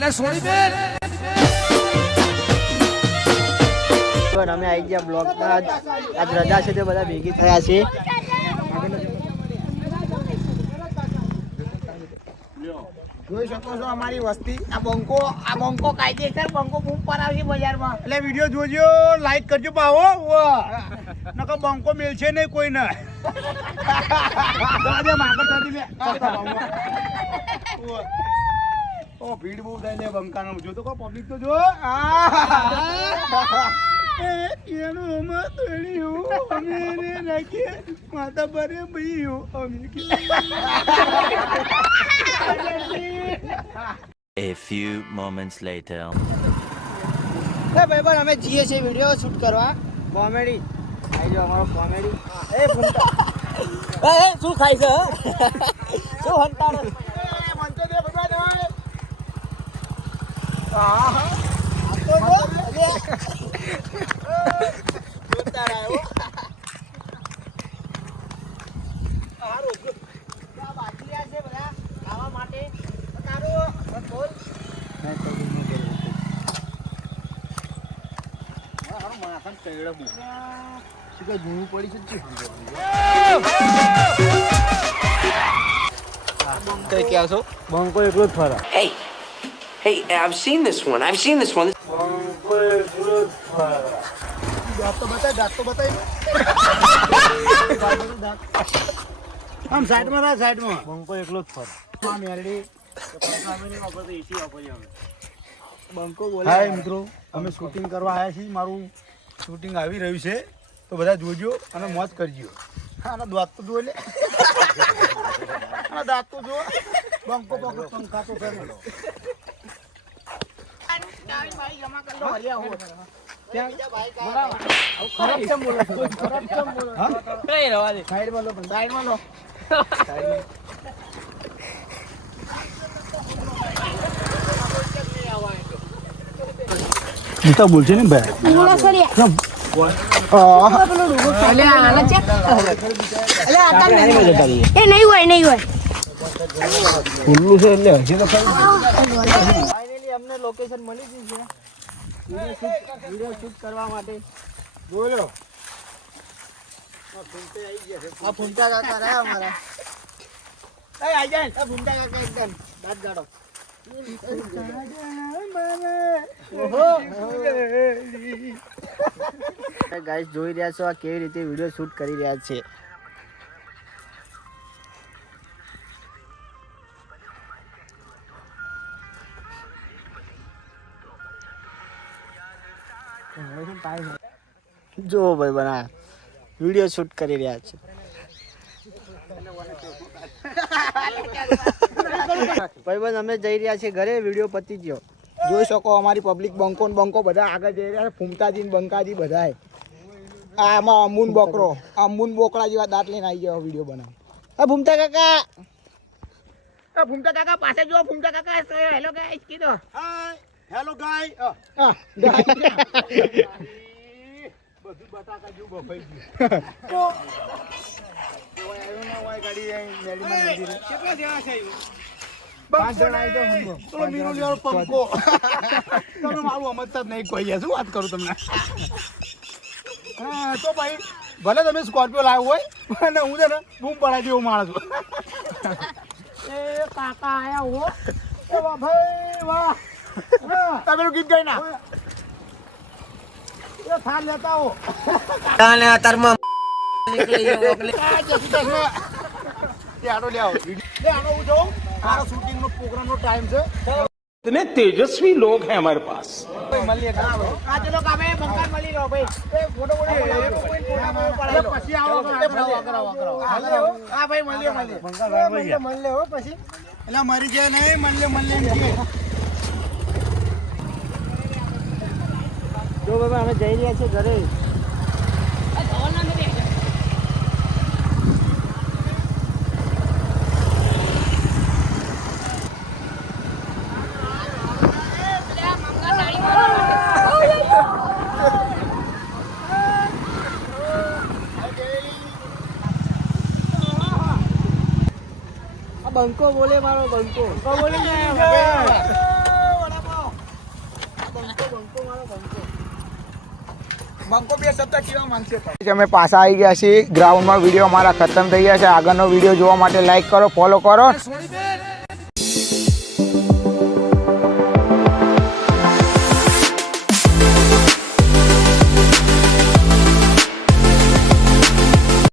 અને સોની બેન અમે આવી ગયા બ્લોગમાં. આજ રજા છે તો બધા ભેગી થયા છે. જોઈ શકો છો અમારી વસ્તી. આ બંકો કાયદેસર બંકો બૂમ પરાવશે બજારમાં. એટલે વિડીયો જોજો, લાઈક કરજો પાવો. નકર બંકો મેલશે નહીં કોઈ ના. ભીડ બહુ થાય ને બંકાનો. જો તો પબ્લિક તો જો. માતા બરે ભાઈ A few moments later. ભાઈ અમે જઈએ છીએ વિડીયો શૂટ કરવા. કોમેડી આવી જાઓ અમારો કોમેડી. એ ભૂંટા શું ખાય છે? શું હંતાડો? મંચો દે ભાઈ. બંકો એકલો જ ફરા. Hey, I've seen this one. આમ સાઈડમાં રાખ, સાઈડમાં. બંકો એકલો જ ફરા. બંકો બોલે. હાય મિત્રો, અમે શૂટિંગ કરવા આવ્યા છીએ. મારું શૂટિંગ આવી રહ્યું છે તો બધા જોજો અને મોજ કરજો. આના દાંત તો જો લે. આના દાંત તો જો. બંકો પકડો પંખા તો ફેર મળો. તો બોલશે ને ભાઈ. નહીં હોય ખુલ્લું છે એટલે હજી તો ફાઇનલી અમને લોકેશન મળી ગયું છે વિડીયો શૂટ કરવા માટે. બોલો. આ ફૂંટા કાકા રહ્યા અમારા. આવી જાય. આ ફૂંટા કાકા એકદમ દાંત ગાડો. ગાઈસ જોઈ રહ્યા છો આ કેવી રીતે વિડીયો શૂટ કરી રહ્યા છે. જો ભાઈ બના વિડીયો શૂટ કરી રહ્યા છે. ભાઈબંધ અમે જઈ રહ્યા છીએ ઘરે. વિડીયો પતી ગયો. જોઈ શકો અમારી પબ્લિક બંકો ને બંકો બધા આગળ જઈ રહ્યા છે. ફૂમતાજી ને બંકાજી બધા. આમાં અમૂન બોકરો, અમૂન બોકડા જેવા દાંત લઈને આવી ગયો વિડીયો બનાવ. હા ફૂમતા કાકા. ફૂમતા કાકા પાસે જો. ફૂમતા કાકા હેલો ગાઈસ કીધો. હેલો ગાય. હા બધું બટાકા જેવું બફાઈ ગયું. કેટલા જણા છે? 5 જણા આવી જાઓ. પેલો મીરો લેવાનો પંકો. તમે મારું સમજતા જ નહીં કોઈ. શું વાત કરું તમને? હા તો ભાઈ ભલે તમે સ્કોર્પિયો લાવ્યો હોય અને હું છે ને બૂમ પડાવી દેવો માણસ છું. એ કાકા આયા હો. એ વાહ ભાઈ વાહ. તમે ગીત ગાઈ ના એ થાર લેતા હો. મારો શૂટિંગ નો પ્રોગ્રામ નો ટાઈમ છે. इतने तेजस्वी लोग हैं हमारे पास. ચલો કામે બંકાર મળી રહ્યો ભાઈ. ફોટો પછી આવો. હા ભાઈ મળીએ મળે હો પછી. એટલે મરી ગયા નહીં. મળીએ જો બાબા અમે જઈ રહ્યા છીએ ઘરે. બંકો બોલે મારો બંકો. બોલી બંકો બે શબ્દ કેવા માંગશે ભાઈ? અમે પાછા આવી ગયા છીએ ગ્રાઉન્ડમાં. વિડીયો અમારા ખતમ થઈ ગયા છે. આગળનો વિડીયો જોવા માટે લાઈક કરો, ફોલો કરો.